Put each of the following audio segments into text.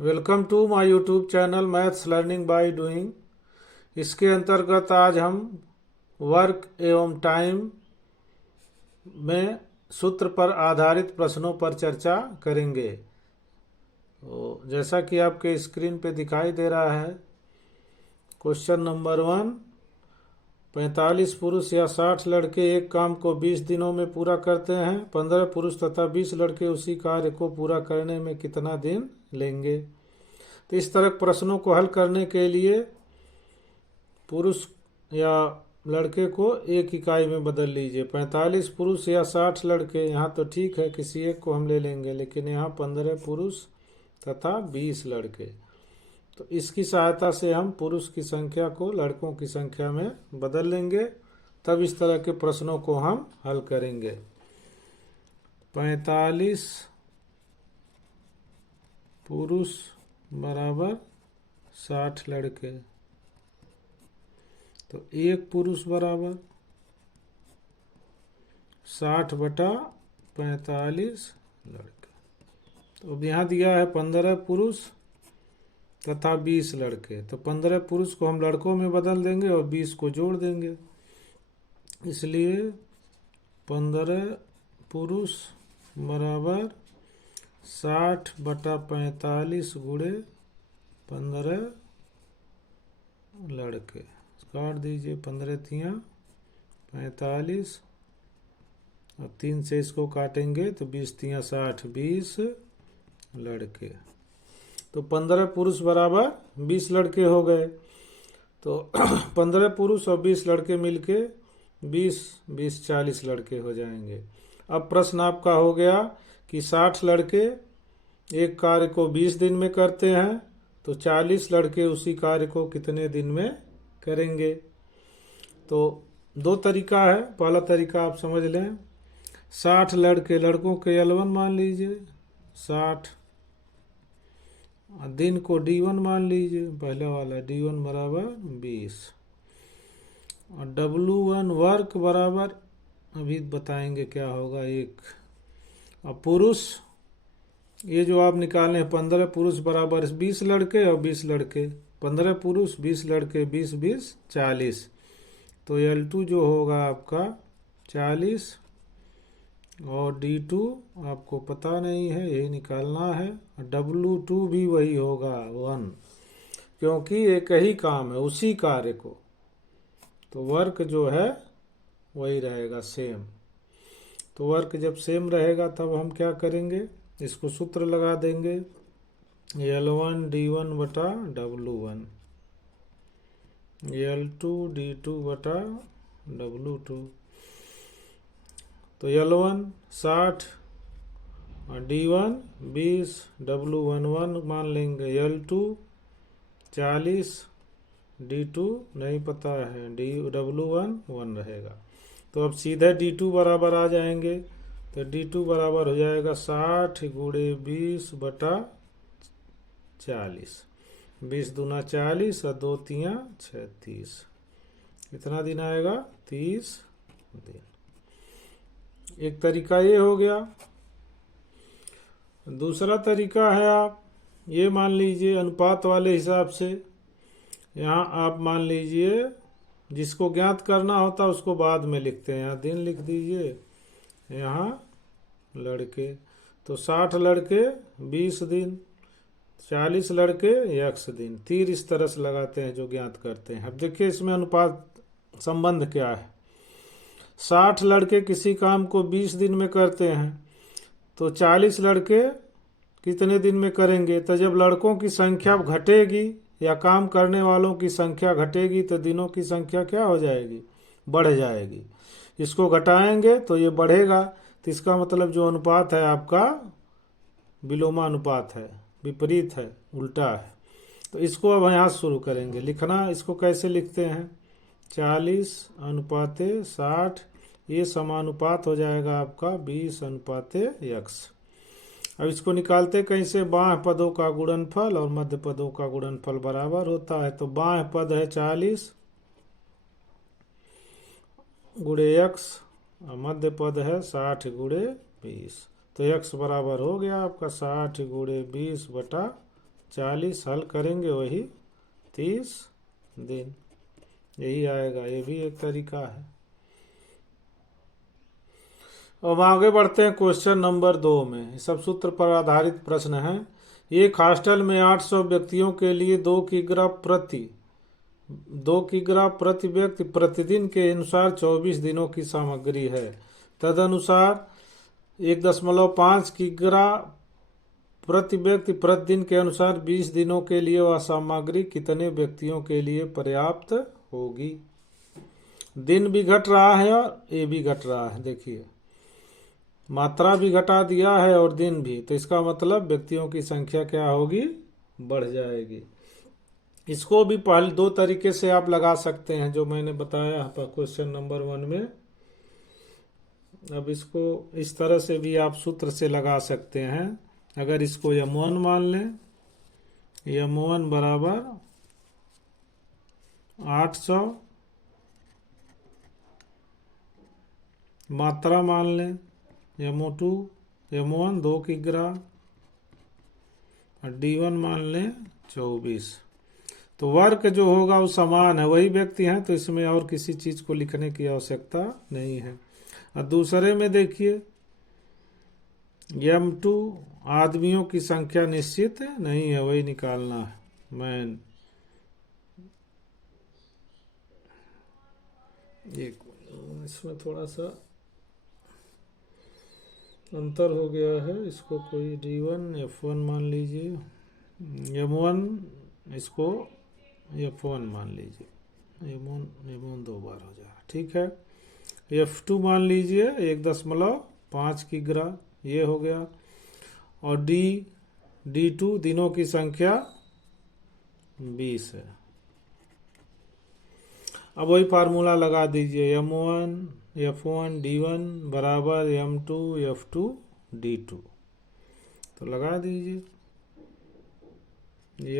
Welcome to my YouTube channel maths learning by doing. इसके अंतर्गत आज हम वर्क एवं टाइम में सूत्र पर आधारित प्रश्नों पर चर्चा करेंगे। तो जैसा कि आपके स्क्रीन पे दिखाई दे रहा है, क्वेश्चन नंबर 1, 45 पुरुष या 60 लड़के एक काम को 20 दिनों में पूरा करते हैं। 15 पुरुष तथा 20 लड़के उसी कार्य को पूरा करने में कितना दिन लेंगे। तो इस तरह प्रश्नों को हल करने के लिए पुरुष या लड़के को एक इकाई में बदल लीजिए। 45 पुरुष या 60 लड़के, यहाँ तो ठीक है किसी एक को हम ले लेंगे, लेकिन यहाँ 15 पुरुष तथा 20 लड़के। तो इसकी सहायता से हम पुरुष की संख्या को लड़कों की संख्या में बदल लेंगे, तब इस तरह के प्रश्नों को हम हल करेंगे। 45 पुरुष बराबर 60 लड़के, तो एक पुरुष बराबर 60/45 लड़के। तो अब यहाँ दिया है 15 पुरुष तथा 20 लड़के, तो 15 पुरुष को हम लड़कों में बदल देंगे और 20 को जोड़ देंगे। इसलिए 15 पुरुष बराबर 60/45 गुणे 15 लड़के। काट दीजिए, 15 तियाँ 45 और 3 से इसको काटेंगे तो 20 तियाँ 60, 20 लड़के। तो 15 पुरुष बराबर 20 लड़के हो गए। तो 15 पुरुष और 20 लड़के मिलके 20 40 लड़के हो जाएंगे। अब प्रश्न आपका हो गया कि 60 लड़के एक कार्य को 20 दिन में करते हैं, तो 40 लड़के उसी कार्य को कितने दिन में करेंगे। तो दो तरीका है। पहला तरीका आप समझ लें, 60 लड़के, लड़कों के L1 मान लीजिए 60, दिन को D1 मान लीजिए, पहले वाला D1 बराबर 20, और W1 वर्क बराबर अभी बताएंगे क्या होगा 1। अब पुरुष, ये जो आप निकाले हैं 15 पुरुष बराबर 20 लड़के और 20 लड़के, 15 पुरुष 20 लड़के, 20 20 40, तो L2 जो होगा आपका 40, और D2 आपको पता नहीं है, यही निकालना है। W2 भी वही होगा 1, क्योंकि एक ही काम है उसी कार्य को, तो वर्क जो है वही रहेगा सेम। तो वर्क जब सेम रहेगा तब हम क्या करेंगे, इसको सूत्र लगा देंगे, L1 D1 बटा W1, L2 D2 बटा W2। तो L1 60 और D1 20, W1 1 मान लेंगे, L2 40, D2 नहीं पता है, W1 1 रहेगा। तो अब सीधे D2 बराबर आ जाएंगे, तो D2 बराबर हो जाएगा 60 गुणे 20 बटा 40, 20 दूना 40 और 2 तियाँ 36, कितना दिन आएगा 30 दिन। एक तरीका ये हो गया। दूसरा तरीका है, आप ये मान लीजिए अनुपात वाले हिसाब से, यहाँ आप मान लीजिए जिसको ज्ञात करना होता है उसको बाद में लिखते हैं, यहाँ दिन लिख दीजिए, यहाँ लड़के। तो 60 लड़के 20 दिन, 40 लड़के x दिन, तीर इस तरह से लगाते हैं जो ज्ञात करते हैं। अब देखिए इसमें अनुपात संबंध क्या है। 60 लड़के किसी काम को 20 दिन में करते हैं, तो 40 लड़के कितने दिन में करेंगे। तो जब लड़कों की संख्या घटेगी या काम करने वालों की संख्या घटेगी, तो दिनों की संख्या क्या हो जाएगी, बढ़ जाएगी। इसको घटाएंगे तो ये बढ़ेगा, तो इसका मतलब जो अनुपात है आपका विलोमानुपात है, विपरीत है, उल्टा है। तो इसको अब यहाँ शुरू करेंगे लिखना। इसको कैसे लिखते हैं, 40/60, ये समानुपात हो जाएगा आपका 20/x। अब इसको निकालते कैसे, बाह्य पदों का गुणनफल और मध्य पदों का गुणनफल बराबर होता है। तो बाह्य पद है 40 गुणे x और मध्य पद है 60 गुणे 20, तो x बराबर हो गया आपका 60 गुणे 20 बटा 40 हल करेंगे वही 30 दिन, यही आएगा। ये भी एक तरीका है। अब आगे बढ़ते हैं क्वेश्चन नंबर 2 में। सब सूत्र पर आधारित प्रश्न है। एक हॉस्टल में 800 व्यक्तियों के लिए 2 किग्रा प्रति व्यक्ति प्रतिदिन के अनुसार 24 दिनों की सामग्री है। तदनुसार 1.5 किग्रा प्रति व्यक्ति प्रतिदिन के अनुसार 20 दिनों के लिए वह सामग्री कितने व्यक्तियों के लिए पर्याप्त होगी। दिन भी घट रहा है और ये भी घट रहा है। देखिए, मात्रा भी घटा दिया है और दिन भी, तो इसका मतलब व्यक्तियों की संख्या क्या होगी, बढ़ जाएगी। इसको भी पहले 2 तरीके से आप लगा सकते हैं, जो मैंने बताया क्वेश्चन नंबर 1 में। अब इसको इस तरह से भी आप सूत्र से लगा सकते हैं। अगर इसको m1 मान लें, m1 बराबर 800, मात्रा मान लें m1 2 किग्रा और d1 मान लें 24। तो वर्क जो होगा वो समान है, वही व्यक्ति हैं, तो इसमें और किसी चीज को लिखने की आवश्यकता नहीं है। और दूसरे में देखिए, m2 आदमियों की संख्या निश्चित नहीं है, वही निकालना है। मैन एक इसमें थोड़ा सा अंतर हो गया है, इसको कोई d1 f1 मान लीजिए, m1 इसको f1 मान लीजिए, m1 2 बार हो जाएगा, ठीक है। f2 मान लीजिए 1.5 किग्रा, ये हो गया। और d2 दिनों की संख्या 20 है। अब वही फार्मूला लगा दीजिए, m1 f1 d1 बराबर m2 f2 d2, तो लगा दीजिए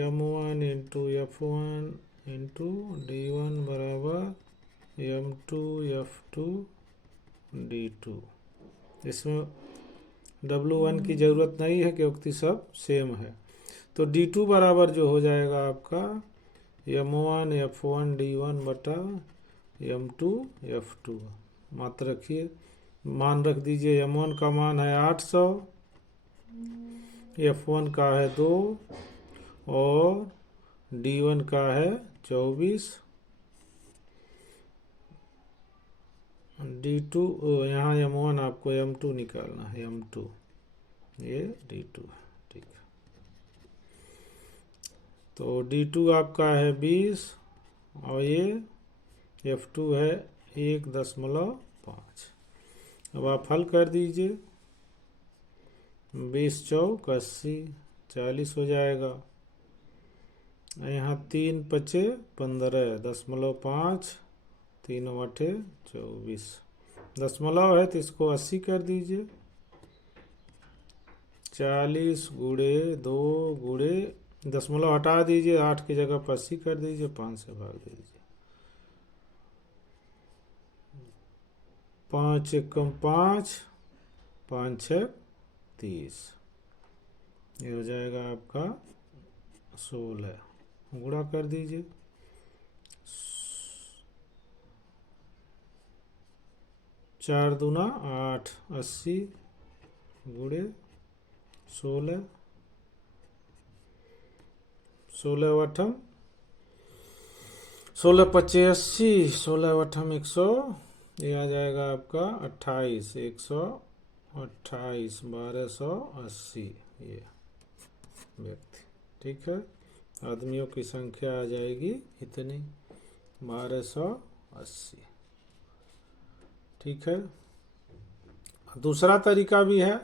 m1 into f1 into d1 बराबर m2 f2 d2। इसमें w1 की ज़रूरत नहीं है क्योंकि सब सेम है। तो d2 बराबर जो हो जाएगा आपका m1 f1 d1 बटा m2 f2। मात्र रखिए, मान रख दीजिए। m1 का मान है 800, f1 का है 2 और d1 का है 24। d2 यहाँ m1 आपको m2 निकालना है, m2 ये d2 है, ठीक है। तो d2 आपका है 20 और ये f2 है 1.5। अब आप हल कर दीजिए, 20 चौक 80, 40 हो जाएगा। यहाँ 3 पचे 15, 0.5, 3 बटे 24, दशमलव है तो इसको 80 कर दीजिए। 40 गुणे 2 गुणे दशमलव हटा दीजिए, 8 की जगह पर 80 कर दीजिए, 5 से भाग दीजिए। 5 एकम 5, 5 6 30, ये हो जाएगा आपका 16। गुणा कर दीजिए, 4 दूना 8, 80 गुणे 16, 16 वठम 16 पच्चे 80, 16 वठम 100, ये आ जाएगा आपका 28, 128, 1280 ये व्यक्ति, ठीक है। आदमियों की संख्या आ जाएगी इतनी, 1280, ठीक है। दूसरा तरीका भी है,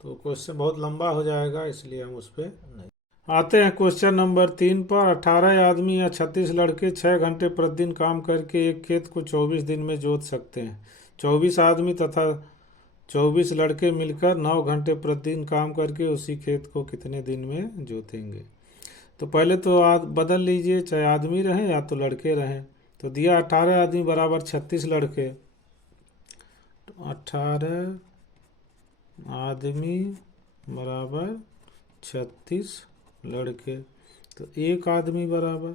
तो क्वेश्चन बहुत लंबा हो जाएगा, इसलिए हम उस पर नहीं आते हैं। क्वेश्चन नंबर 3 पर 18 आदमी या 36 लड़के 6 घंटे प्रतिदिन काम करके एक खेत को 24 दिन में जोत सकते हैं। 24 आदमी तथा 24 लड़के मिलकर 9 घंटे प्रतिदिन काम करके उसी खेत को कितने दिन में जोतेंगे। तो पहले तो बदल लीजिए, चाहे आदमी रहें या तो लड़के रहें। तो दिया 18 आदमी बराबर 36 लड़के, तो 18 आदमी बराबर 36 लड़के। तो 1 आदमी बराबर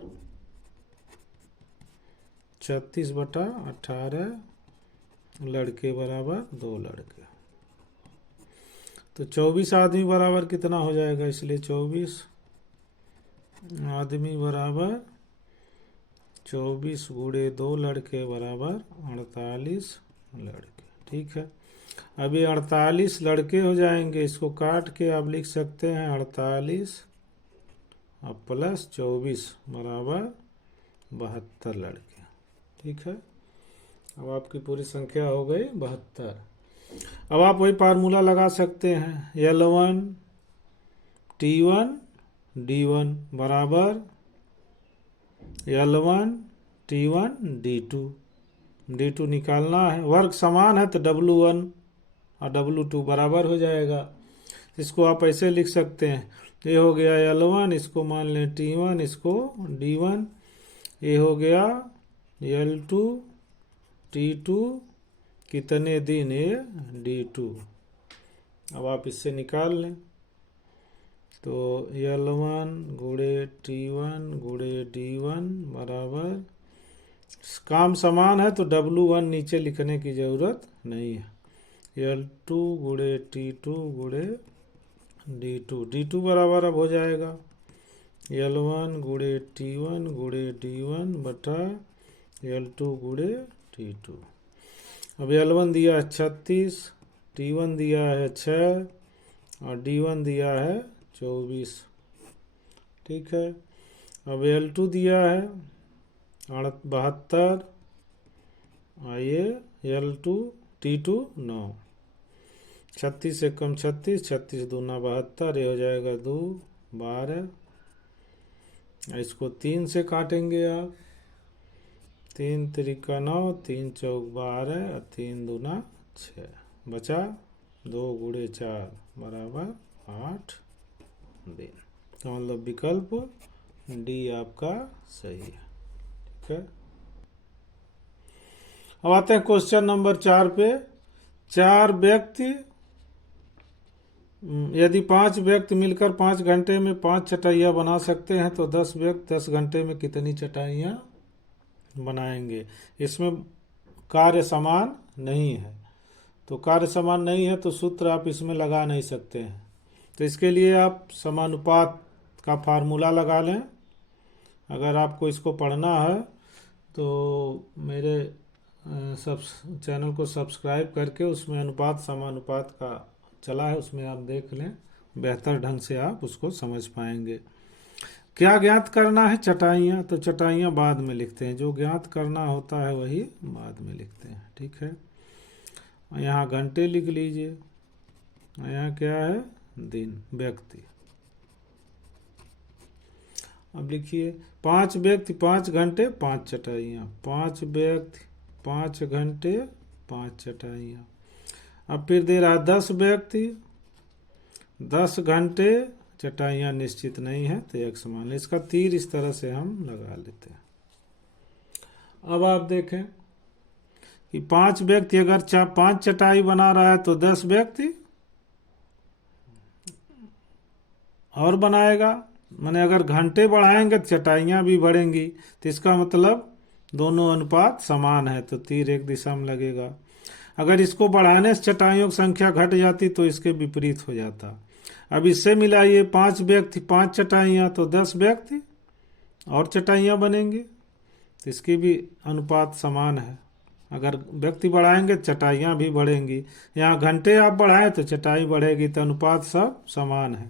36/18 लड़के बराबर 2 लड़के। तो 24 आदमी बराबर कितना हो जाएगा, इसलिए 24 आदमी बराबर 24 गुणे 2 लड़के बराबर 48 लड़के। ठीक है, अब ये 48 लड़के हो जाएंगे, इसको काट के आप लिख सकते हैं 48 और प्लस 24 बराबर 72 लड़के। ठीक है, अब आपकी पूरी संख्या हो गई 72। अब आप वही फार्मूला लगा सकते हैं, L1 T1 D1 बराबर L1 T1 D2। D2 निकालना है, वर्ग समान है तो W1 और W2 बराबर हो जाएगा। इसको आप ऐसे लिख सकते हैं, ये हो गया L1, इसको मान लें T1, इसको D1, ये हो गया L2 T2 कितने दिन, ये D2। अब आप इससे निकाल लें, तो L1 गुणे T1 गुणे D1 बराबर, काम समान है तो W1 नीचे लिखने की ज़रूरत नहीं है। L2 गुणे T2 गुणे D2, D2 बराबर अब हो जाएगा L1 गुणे T1 गुणे D1 बटा L2 गुणे T2। अब L1 दिया है 36, T1 दिया है 6 और D1 दिया है 24। ठीक है, अब L2 दिया है 72 और ये L2 T2 9। 36 से कम 36, 36 दूना 72, ये हो जाएगा 2 12। इसको 3 से काटेंगे आप, 3 त्रिका 9, 3 चौक 12 और 3 दूना 6, बचा 2 गुणे 4 बराबर 8 दिन। तो मतलब विकल्प डी आपका सही है। ठीक है, अब आते हैं क्वेश्चन नंबर 4 पे। 4 व्यक्ति, यदि 5 व्यक्ति मिलकर 5 घंटे में 5 चटाइयाँ बना सकते हैं तो 10 व्यक्ति 10 घंटे में कितनी चटाइयाँ बनाएंगे। इसमें कार्य समान नहीं है, तो कार्य समान नहीं है तो सूत्र आप इसमें लगा नहीं सकते हैं। तो इसके लिए आप समानुपात का फार्मूला लगा लें। अगर आपको इसको पढ़ना है तो मेरे सब चैनल को सब्सक्राइब करके उसमें अनुपात समानुपात का चला है, उसमें आप देख लें, बेहतर ढंग से आप उसको समझ पाएंगे। क्या ज्ञात करना है, चटाइयाँ, तो चटाइयाँ बाद में लिखते हैं, जो ज्ञात करना होता है वही बाद में लिखते हैं। ठीक है, यहाँ घंटे लिख लीजिए, यहाँ क्या है, दिन, व्यक्ति। अब लिखिए 5 व्यक्ति 5 घंटे 5 चटाइयाँ, 5 व्यक्ति 5 घंटे 5 चटाइयाँ। अब फिर दे रहा 10 व्यक्ति 10 घंटे, चटाइयाँ निश्चित नहीं है तो एक समान। इसका तीर इस तरह से हम लगा लेते हैं। अब आप देखें कि 5 व्यक्ति अगर 5 चटाई बना रहा है तो 10 व्यक्ति और बनाएगा, माने अगर घंटे बढ़ाएंगे तो चटाइयाँ भी बढ़ेंगी, तो इसका मतलब दोनों अनुपात समान है, तो तीर एक दिशा में लगेगा। अगर इसको बढ़ाने से चटाइयों की संख्या घट जाती तो इसके विपरीत हो जाता। अब इससे मिलाइए 5 व्यक्ति 5 चटाइयाँ तो 10 व्यक्ति और चटाइयाँ बनेंगी, तो इसकी भी अनुपात समान है। अगर व्यक्ति बढ़ाएंगे तो चटाइयाँ भी बढ़ेंगी। यहाँ घंटे आप बढ़ाएं तो चटाई बढ़ेगी, तो अनुपात सब समान है।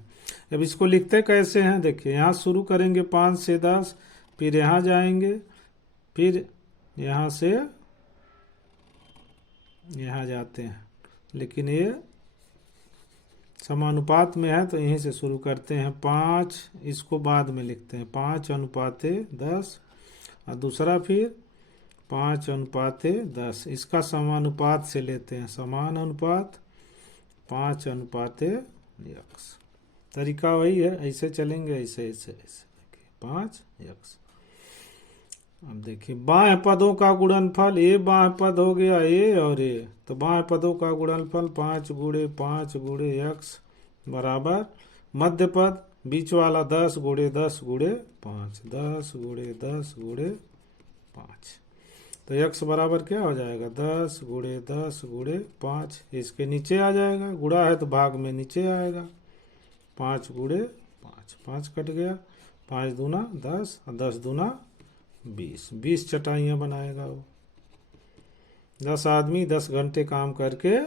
अब इसको लिखते कैसे हैं, देखिए यहाँ शुरू करेंगे 5 से 10, फिर यहाँ जाएंगे, फिर यहाँ से यहाँ जाते हैं, लेकिन ये समानुपात में है तो यहीं से शुरू करते हैं। 5 इसको बाद में लिखते हैं, 5 अनुपाते 10, और दूसरा फिर 5 अनुपाते 10, इसका समानुपात से लेते हैं, समान अनुपात 5 अनुपाते x। तरीका वही है, ऐसे चलेंगे, ऐसे ऐसे ऐसे, देखिए 5x। अब देखिए बाएं पदों का गुणनफल, ये बाएं पद हो गया ये और ये, तो बाएं पदों का गुणनफल 5 गुणे 5 गुणे x बराबर मध्य पद बीच वाला 10 गुणे 10 गुणे 5, 10 गुणे 10 गुणे 5। तो x बराबर क्या हो जाएगा, 10 गुणे 10 गुणे 5। इसके नीचे आ जाएगा, गुणा है तो भाग में नीचे आएगा। 5 गुणे 5, 5 कट गया। 5 दूना 10 और 10 दूना 20, 20 चटाइयाँ बनाएगा वो। 10 आदमी 10 घंटे काम करके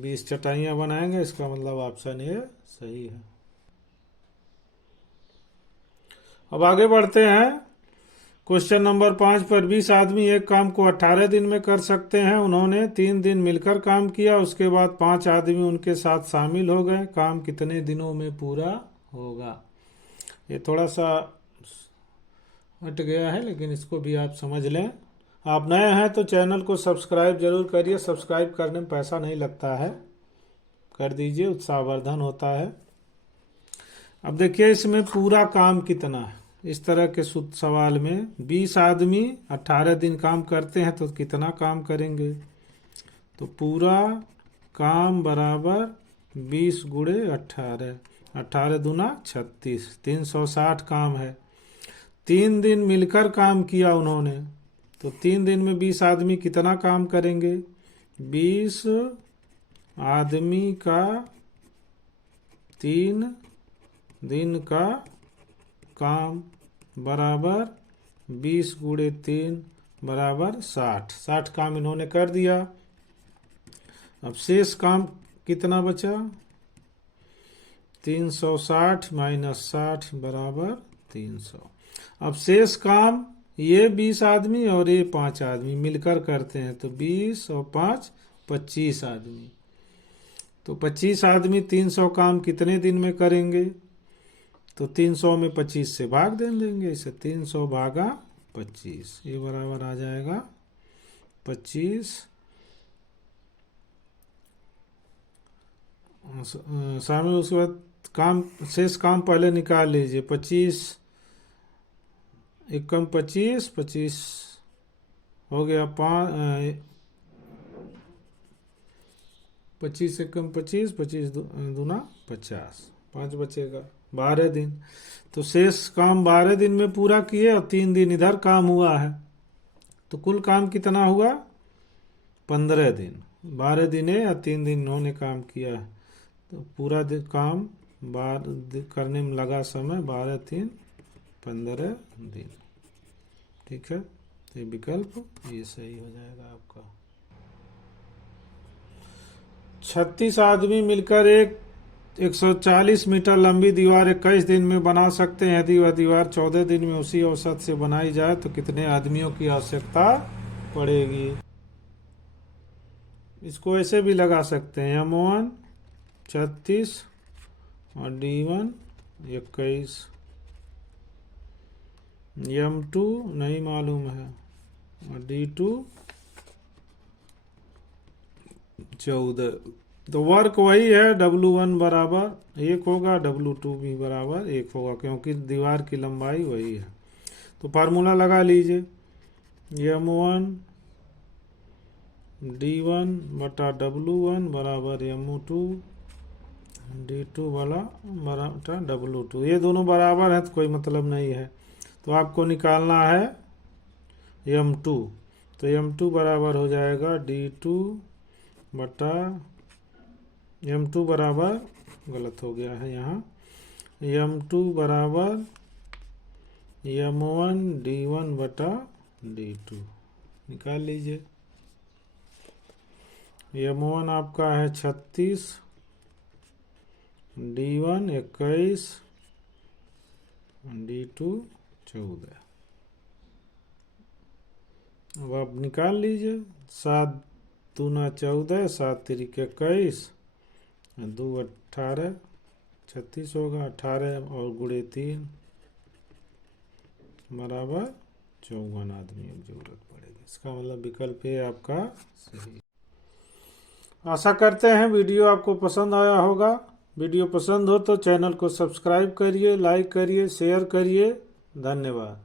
20 चटाइयाँ बनाएंगे। इसका मतलब ऑप्शन ये सही है। अब आगे बढ़ते हैं। क्वेश्चन नंबर 5 पर 20 आदमी एक काम को 18 दिन में कर सकते हैं। उन्होंने 3 दिन मिलकर काम किया, उसके बाद 5 आदमी उनके साथ शामिल हो गए। काम कितने दिनों में पूरा होगा। ये थोड़ा सा हट गया है, लेकिन इसको भी आप समझ लें। आप नए हैं तो चैनल को सब्सक्राइब जरूर करिए। सब्सक्राइब करने में पैसा नहीं लगता है, कर दीजिए, उत्साहवर्धन होता है। अब देखिए इसमें पूरा काम कितना है। इस तरह के सवाल में 20 आदमी 18 दिन काम करते हैं तो कितना काम करेंगे। तो पूरा काम बराबर 20 गुणे 18, 18 दूना 36, 360 काम है। 3 दिन मिलकर काम किया उन्होंने, तो 3 दिन में 20 आदमी कितना काम करेंगे। 20 आदमी का 3 दिन का काम बराबर 20 गुणे 3 बराबर 60, 60 काम इन्होंने कर दिया। अब शेष काम कितना बचा, 360 माइनस 60 बराबर 300। अब शेष काम ये 20 आदमी और ये 5 आदमी मिलकर करते हैं, तो 20 और 5 25 आदमी। तो 25 आदमी 300 काम कितने दिन में करेंगे। तो 300 में 25 से भाग देंगे। इसे 300 भागा 25, ये बराबर आ जाएगा 25। शामिल उसके बाद काम, शेष काम पहले निकाल लीजिए। 25 एकम 25, 25 हो गया 5, 25 एकम 25, 25 दूना 50, 5 बचेगा 12 दिन। तो शेष काम 12 दिन में पूरा किए और 3 दिन इधर काम हुआ है, तो कुल काम कितना हुआ 15 दिन। 12 दिन है या 3 दिन इन्होंने काम किया है, तो पूरा दिन काम करने में लगा समय 12 3 15 दिन। ठीक है, तो ये विकल्प ये सही हो जाएगा आपका। 36 आदमी मिलकर एक 140 मीटर लंबी दीवार 21 दिन में बना सकते हैं। यदि वह दीवार 14 दिन में उसी औसत से बनाई जाए तो कितने आदमियों की आवश्यकता पड़ेगी। इसको ऐसे भी लगा सकते हैं, M1 36 और D1 21, M2 नहीं मालूम है और D2 14। तो वर्क वही है, W1 बराबर 1 होगा, W2 भी बराबर 1 होगा, क्योंकि दीवार की लंबाई वही है। तो फार्मूला लगा लीजिए, M1 D1 बटा W1 बराबर M2 D2 वाला बटा W2। ये दोनों बराबर है तो कोई मतलब नहीं है। तो आपको निकालना है M2, तो M2 बराबर हो जाएगा D2 बटा M2 बराबर, गलत हो गया है यहाँ, M2 बराबर M1 D1 बटा D2 निकाल लीजिए। M1 आपका है 36, D1 21, D2 14। अब आप निकाल लीजिए, 7 दूना 14, 7 तिरिक 21, 2 18, 36 होगा, 18 और गुणे 3 बराबर 54 आदमियों की जरूरत पड़ेगी। इसका मतलब विकल्प ए आपका सही। आशा करते हैं वीडियो आपको पसंद आया होगा। वीडियो पसंद हो तो चैनल को सब्सक्राइब करिए, लाइक करिए, शेयर करिए। धन्यवाद।